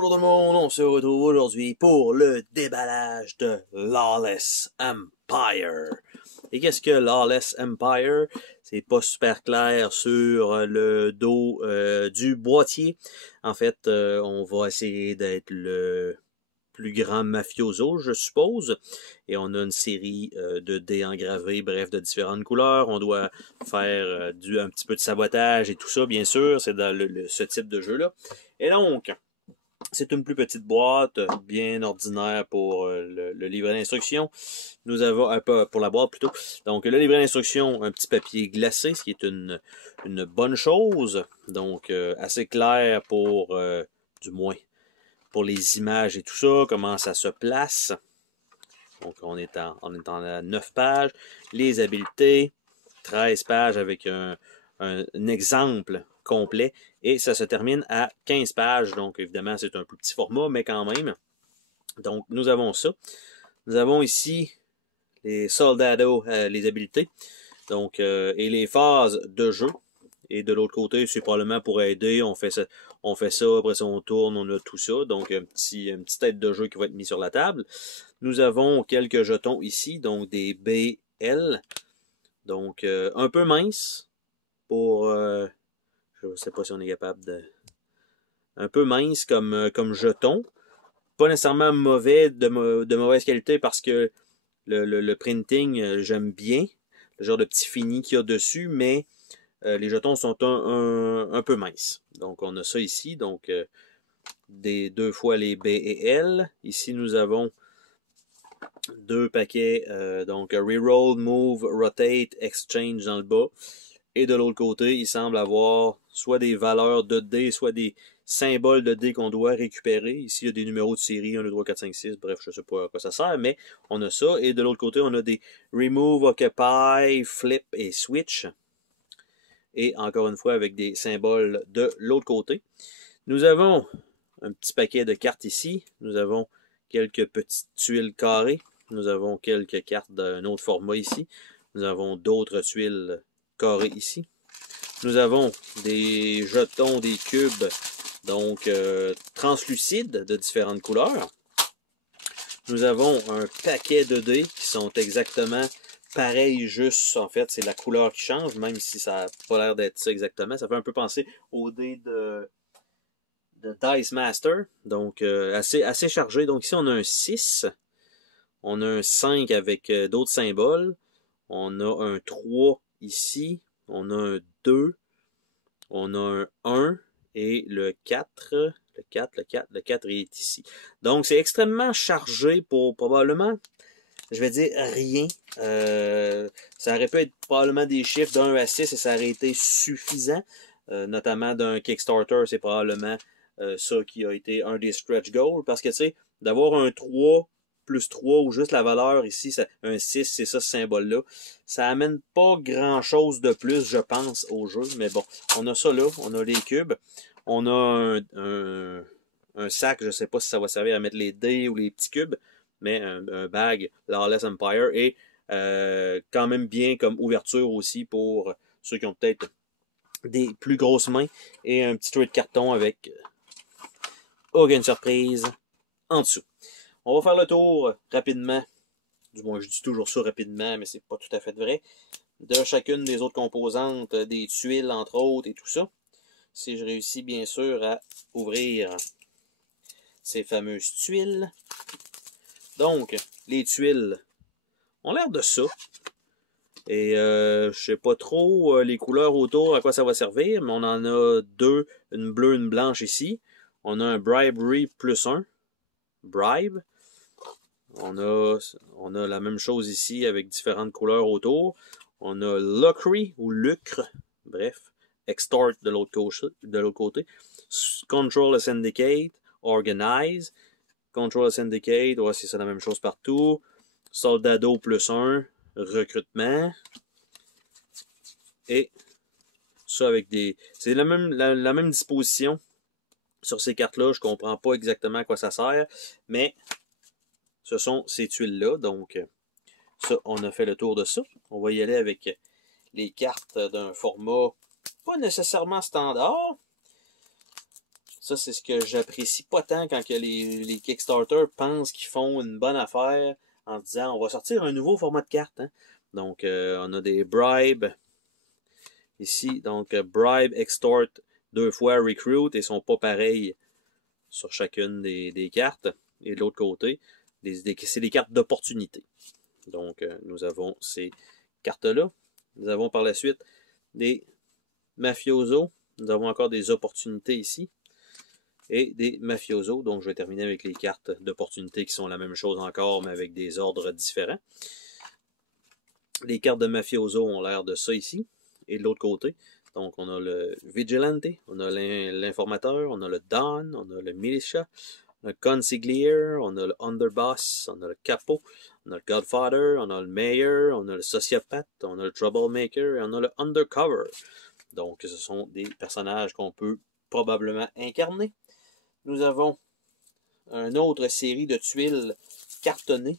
Bonjour tout le monde, on se retrouve aujourd'hui pour le déballage de Lawless Empire. Et qu'est-ce que Lawless Empire? C'est pas super clair sur le dos du boîtier. En fait, on va essayer d'être le plus grand mafioso, je suppose. Et on a une série de dés engravés, bref, de différentes couleurs. On doit faire un petit peu de sabotage et tout ça, bien sûr. C'est dans ce type de jeu-là. Et donc, c'est une plus petite boîte, bien ordinaire pour le livret d'instruction. Nous avons un peu pour la boîte plutôt. Donc le livret d'instruction, un petit papier glacé, ce qui est une bonne chose. Donc assez clair pour, du moins, pour les images et tout ça, comment ça se place. Donc on est en 9 pages. Les habiletés, 13 pages avec un exemple complet. Et ça se termine à 15 pages. Donc, évidemment, c'est un plus petit format, mais quand même. Donc, nous avons ça. Nous avons ici les soldados, les habiletés. Donc, et les phases de jeu. Et de l'autre côté, c'est probablement pour aider. On fait ça, après ça, on tourne, on a tout ça. Donc, une petite tête de jeu qui va être mise sur la table. Nous avons quelques jetons ici, donc des BL. Donc, un peu mince pour... je ne sais pas si on est capable de... Un peu mince comme jeton. Pas nécessairement mauvais, de mauvaise qualité parce que le printing, j'aime bien. Le genre de petit fini qu'il y a dessus, mais les jetons sont un peu minces. Donc on a ça ici. Donc deux fois les B et L. Ici nous avons deux paquets. Donc Reroll, Move, Rotate, Exchange dans le bas. Et de l'autre côté, il semble avoir soit des valeurs de dés, soit des symboles de dés qu'on doit récupérer. Ici, il y a des numéros de série, 1, 2, 3, 4, 5, 6, bref, je ne sais pas à quoi ça sert, mais on a ça. Et de l'autre côté, on a des Remove, Occupy, Flip et Switch. Et encore une fois, avec des symboles de l'autre côté. Nous avons un petit paquet de cartes ici. Nous avons quelques petites tuiles carrées. Nous avons quelques cartes d'un autre format ici. Nous avons d'autres tuiles carré ici. Nous avons des jetons, des cubes, donc translucides de différentes couleurs. Nous avons un paquet de dés qui sont exactement pareils, juste en fait, c'est la couleur qui change, même si ça n'a pas l'air d'être ça exactement. Ça fait un peu penser aux dés de Dice Master, donc assez chargé. Donc ici, on a un 6, on a un 5 avec d'autres symboles, on a un 3 ici, on a un 2, on a un 1 et le 4, le 4 est ici. Donc c'est extrêmement chargé pour probablement, je vais dire rien. Ça aurait pu être probablement des chiffres de 1 à 6 et ça aurait été suffisant. Notamment d'un Kickstarter, c'est probablement ça qui a été un des stretch goals. Parce que tu sais, d'avoir un 3 plus 3 ou juste la valeur ici, un 6, c'est ça ce symbole-là. Ça amène pas grand-chose de plus, je pense, au jeu. Mais bon, on a ça là, on a les cubes. On a un sac, je sais pas si ça va servir à mettre les dés ou les petits cubes, mais un bag Lawless Empire et quand même bien comme ouverture aussi pour ceux qui ont peut-être des plus grosses mains et un petit trait de carton avec aucune surprise en dessous. On va faire le tour rapidement, du moins je dis toujours ça rapidement, mais c'est pas tout à fait vrai, de chacune des autres composantes, des tuiles entre autres et tout ça. Si je réussis bien sûr à ouvrir ces fameuses tuiles. Donc, les tuiles ont l'air de ça. Et je sais pas trop les couleurs autour, à quoi ça va servir, mais on en a deux, une bleue, une blanche ici. On a un Bribery plus 1. Bribe. On a la même chose ici avec différentes couleurs autour. On a Lucre ou Lucre. Bref. Extort de l'autre côté. Control a Syndicate. Organize. Control a Syndicate. Ouais, c'est la même chose partout. Soldado plus 1. Recrutement. Et ça avec des... C'est la même disposition sur ces cartes-là. Je comprends pas exactement à quoi ça sert. Mais ce sont ces tuiles-là. Donc, ça, on a fait le tour de ça. On va y aller avec les cartes d'un format pas nécessairement standard. Ça, c'est ce que j'apprécie pas tant quand que les Kickstarter pensent qu'ils font une bonne affaire en disant on va sortir un nouveau format de carte. Hein. Donc, on a des bribes ici. Donc, bribe, extort, 2 fois recruit et sont pas pareils sur chacune des cartes. Et de l'autre côté, c'est des cartes d'opportunité. Donc, nous avons ces cartes-là. Nous avons par la suite des mafiosos. Nous avons encore des opportunités ici. Et des mafiosos. Donc, je vais terminer avec les cartes d'opportunité qui sont la même chose encore, mais avec des ordres différents. Les cartes de mafiosos ont l'air de ça ici. Et de l'autre côté, donc on a le Vigilante, on a l'informateur, on a le Don, on a le Militia, on a le Consigliere, on a le Underboss, on a le Capo, on a le Godfather, on a le Mayor, on a le Sociopathe, on a le Troublemaker et on a le Undercover. Donc, ce sont des personnages qu'on peut probablement incarner. Nous avons une autre série de tuiles cartonnées.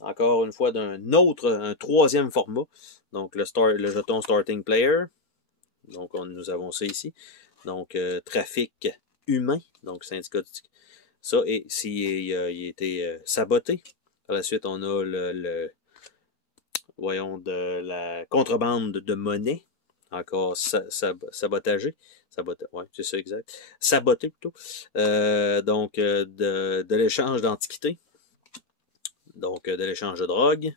Encore une fois, un troisième format. Donc, le jeton Starting Player. Donc, nous avons ça ici. Donc, trafic humain. Donc, syndicat. Ça, et s'il a été saboté. Par la suite, on a voyons, de la contrebande de monnaie. Encore sabotagé. Ouais, c'est ça exact. Saboté plutôt. Donc, de l'échange d'antiquités. Donc, de l'échange de drogue.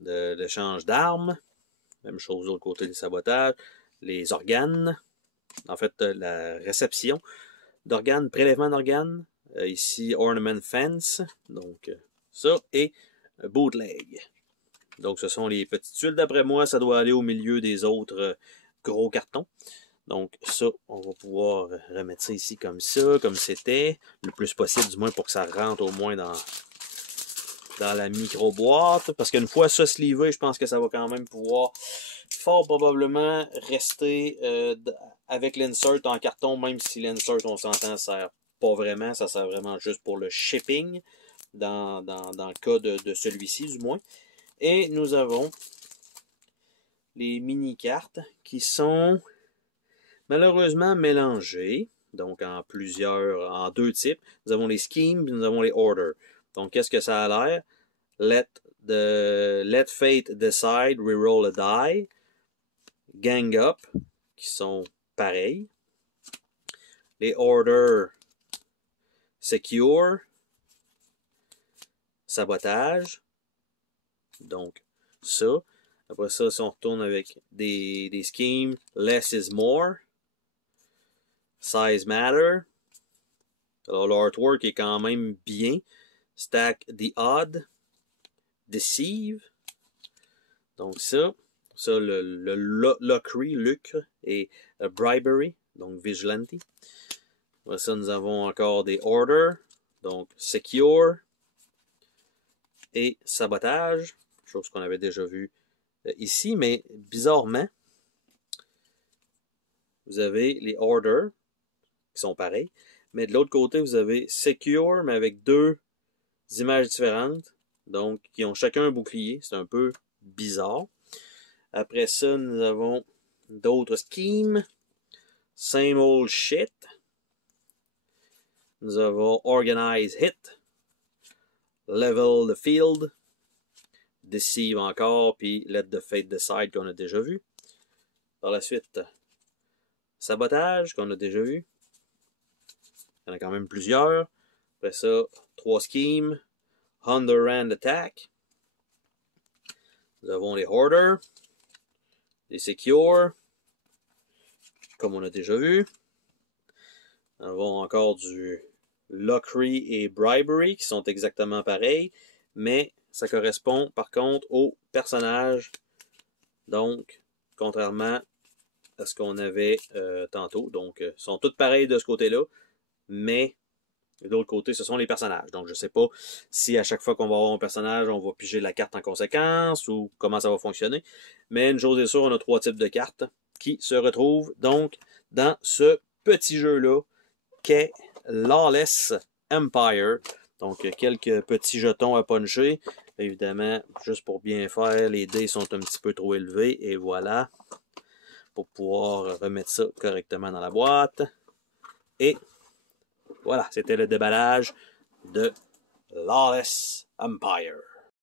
De l'échange d'armes. Même chose de l'autre côté des sabotages. Les organes. En fait, la réception d'organes, prélèvement d'organes. Ici, ornament fence. Donc, ça. Et bootleg. Donc, ce sont les petites tuiles. D'après moi, ça doit aller au milieu des autres gros cartons. Donc, ça, on va pouvoir remettre ça ici comme ça, comme c'était. Le plus possible, du moins, pour que ça rentre au moins dans la micro-boîte. Parce qu'une fois ça slivé, je pense que ça va quand même pouvoir fort probablement rester avec l'insert en carton, même si l'insert, on s'entend, sert pas vraiment. Ça sert vraiment juste pour le shipping, dans le cas de celui-ci, du moins. Et nous avons les mini-cartes qui sont malheureusement mélangées. Donc, en deux types. Nous avons les schemes et nous avons les orders. Donc, qu'est-ce que ça a l'air? Let Fate Decide, Reroll a Die. Gang Up, qui sont pareils. Les orders Secure. Sabotage. Donc, ça. Après ça, si on retourne avec des schemes, Less is More. Size Matter. Alors, l'artwork est quand même bien. Stack the Odd. Deceive. Donc, ça, le Lockery, lucre, et Bribery, donc Vigilante. Après ça, nous avons encore des Order, donc Secure, et Sabotage, chose qu'on avait déjà vu ici, mais bizarrement, vous avez les Order, qui sont pareils, mais de l'autre côté, vous avez Secure, mais avec deux images différentes, donc qui ont chacun un bouclier, c'est un peu bizarre. Après ça, nous avons d'autres schemes. Same old shit. Nous avons Organize Hit. Level the Field. Deceive encore. Puis Let the Fate Decide qu'on a déjà vu. Par la suite, Sabotage qu'on a déjà vu. Il y en a quand même plusieurs. Après ça, 3 schemes. Underhand Attack. Nous avons les Hoarder. Les Secure, comme on a déjà vu. Nous avons encore du Lockery et Bribery, qui sont exactement pareils, mais ça correspond par contre au personnage. Donc, contrairement à ce qu'on avait tantôt. Donc, sont toutes pareilles de ce côté-là, mais de l'autre côté, ce sont les personnages. Donc, je ne sais pas si à chaque fois qu'on va avoir un personnage, on va piger la carte en conséquence ou comment ça va fonctionner. Mais une chose est sûre, on a 3 types de cartes qui se retrouvent donc dans ce petit jeu-là qu'est Lawless Empire. Donc, quelques petits jetons à puncher. Évidemment, juste pour bien faire, les dés sont un petit peu trop élevés. Et voilà. pour pouvoir remettre ça correctement dans la boîte. Et voilà, c'était le déballage de Lawless Empire.